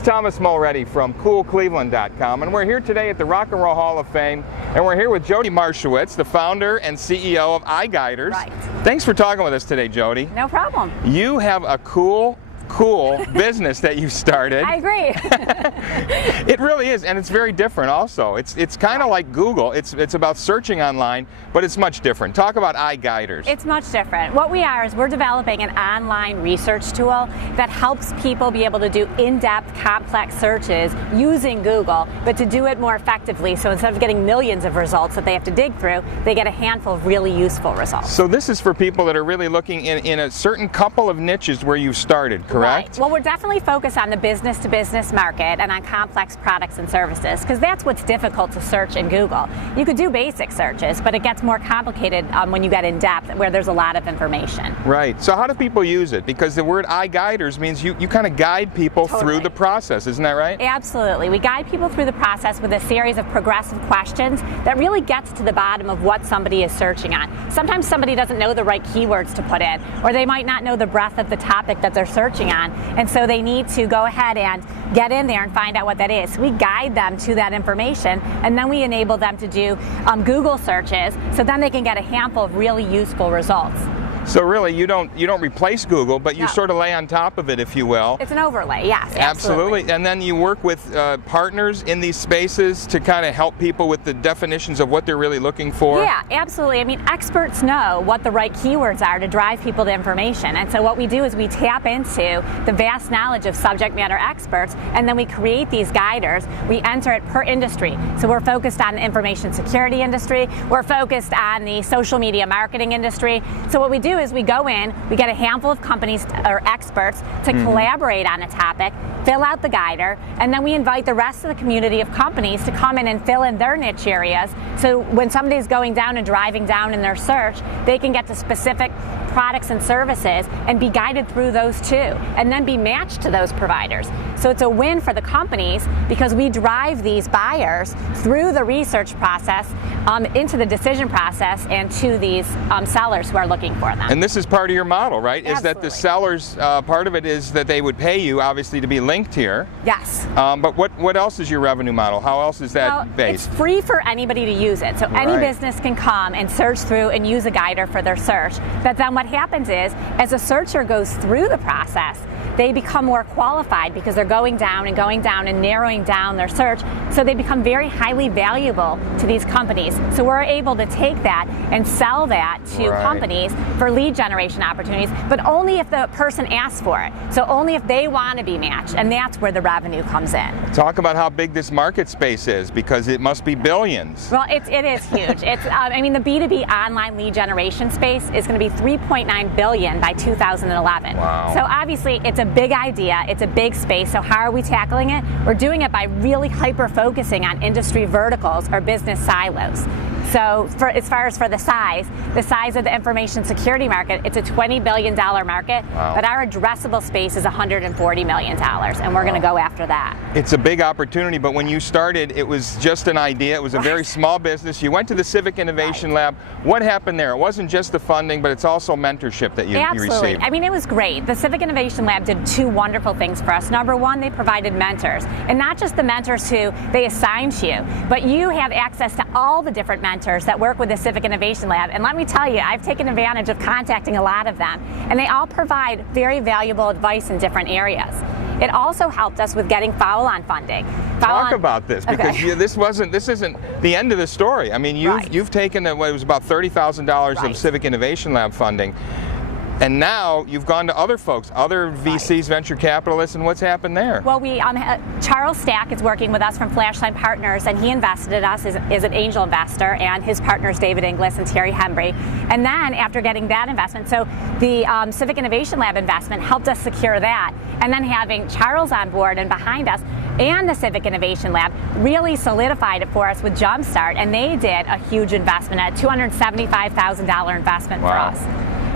It's Thomas Mulready from CoolCleveland.com, and we're here today at the Rock and Roll Hall of Fame, and we're here with Jody Marshowitz, the founder and CEO of iGuiders. Right. Thanks for talking with us today, Jody. No problem. You have a cool business that you started. I agree. It really is, and it's very different also. It's kind of like Google. It's about searching online, but it's much different. Talk about iGuiders. It's much different. What we are is we're developing an online research tool that helps people be able to do in-depth, complex searches using Google, but to do it more effectively. So instead of getting millions of results that they have to dig through, they get a handful of really useful results. So this is for people that are really looking in a certain couple of niches where you started, correct? Right. Well, we're definitely focused on the business-to-business market and on complex products and services, because that's what's difficult to search in Google. You could do basic searches, but it gets more complicated when you get in depth, where there's a lot of information. Right. So how do people use it? Because the word iGuiders means you kind of guide people through the process, isn't that right? Absolutely. We guide people through the process with a series of progressive questions that really gets to the bottom of what somebody is searching on. Sometimes somebody doesn't know the right keywords to put in, or they might not know the breadth of the topic that they're searching on, and so they need to go ahead and get in there and find out what that is. We guide them to that information, and then we enable them to do Google searches, so then they can get a handful of really useful results. So really, you don't replace Google, but you sort of lay on top of it, if you will. It's an overlay, yes. Absolutely. And then you work with partners in these spaces to kind of help people with the definitions of what they're really looking for. Yeah, absolutely. I mean, experts know what the right keywords are to drive people to information. And so what we do is we tap into the vast knowledge of subject matter experts, and then we create these guiders. We enter it per industry. So we're focused on the information security industry. We're focused on the social media marketing industry. So what we do is we go in, we get a handful of companies or experts to collaborate on a topic, fill out the guider, and then we invite the rest of the community of companies to come in and fill in their niche areas. So when somebody's going down and driving down in their search, they can get to specific products and services and be guided through those too, and then be matched to those providers. So it's a win for the companies because we drive these buyers through the research process into the decision process and to these sellers who are looking for them. And this is part of your model, right? Absolutely. Is that the sellers, part of it is that they would pay you, obviously, to be linked here. Yes. But what else is your revenue model? How else is that based? It's free for anybody to use it. So any business can come and search through and use a guider for their search. But then what happens is, as a searcher goes through the process, they become more qualified because they're going down and narrowing down their search, so they become very highly valuable to these companies. So we're able to take that and sell that to companies for lead generation opportunities, but only if the person asks for it. So only if they want to be matched, and that's where the revenue comes in. Talk about how big this market space is, because it must be billions. Well, it is huge. It's I mean, the B2B online lead generation space is going to be $3.9 billion by 2011. Wow. So obviously, it's a big idea, it's a big space. So how are we tackling it? We're doing it by really hyper-focusing on industry verticals or business silos. So as far as for the size of the information security market, it's a $20 billion market, but our addressable space is $140 million, and we're going to go after that. It's a big opportunity, but when you started, it was just an idea. It was a very small business. You went to the Civic Innovation Lab. What happened there? It wasn't just the funding, but it's also mentorship that you received. I mean, it was great. The Civic Innovation Lab did two wonderful things for us. Number one, they provided mentors, and not just the mentors who they assigned to you, but you have access to all the different mentors that work with the Civic Innovation Lab. And let me tell you, I've taken advantage of contacting a lot of them, and they all provide very valuable advice in different areas. It also helped us with getting follow-on funding. Talk about this, because this isn't the end of the story. I mean, you've taken what was about $30,000 of Civic Innovation Lab funding, and now you've gone to other folks, other VCs, venture capitalists, and what's happened there? Well, Charles Stack is working with us from Flashline Partners, and he invested in us as an angel investor, and his partners David Inglis and Terry Hembry. And then after getting that investment, so the Civic Innovation Lab investment helped us secure that, and then having Charles on board and behind us and the Civic Innovation Lab really solidified it for us with Jumpstart, and they did a huge investment, a $275,000 investment for us.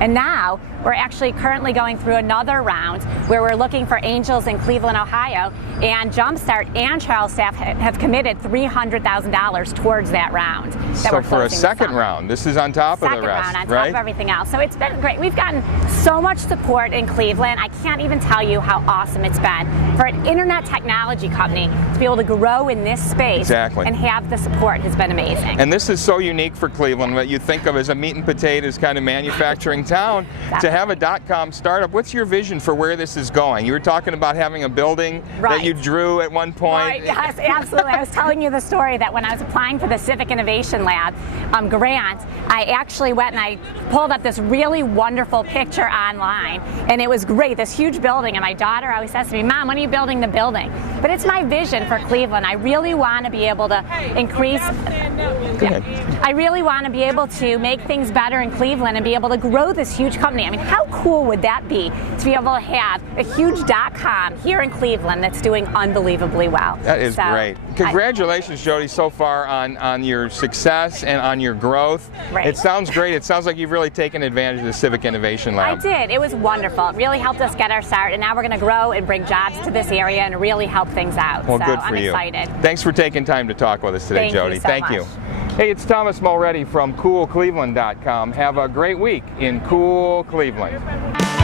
And now we're actually currently going through another round where we're looking for angels in Cleveland, Ohio, and Jumpstart and Charles Staff have committed $300,000 towards that round. So for a second round, this is on top of the rest, round, on right? top of everything else. So it's been great. We've gotten so much support in Cleveland. I can't even tell you how awesome it's been for an internet technology company to be able to grow in this space and have the support has been amazing. And this is so unique for Cleveland, what you think of as a meat and potatoes kind of manufacturing town. To have a .com startup, what's your vision for where this is going? You were talking about having a building that you drew at one point. Right, yes, absolutely. I was telling you the story that when I was applying for the Civic Innovation Lab grant, I actually went and I pulled up this really wonderful picture online, and it was great, this huge building, and my daughter always says to me, Mom, when are you building the building? But it's my vision for Cleveland. I really want to be able to increase, I really want to be able to make things better in Cleveland and be able to grow this huge company. I mean, how cool would that be to be able to have a huge .com here in Cleveland that's doing unbelievably well? That is great. Congratulations, Jody, so far on your success and on your growth. It sounds great. It sounds like you've really taken advantage of the Civic Innovation Lab. I did. It was wonderful. It really helped us get our start, and now we're going to grow and bring jobs to this area and really help things out. Well, so good for you. I'm excited. Thanks for taking time to talk with us today, Jody. Thank you. Hey, it's Thomas Mulready from CoolCleveland.com. Have a great week in cool Cleveland.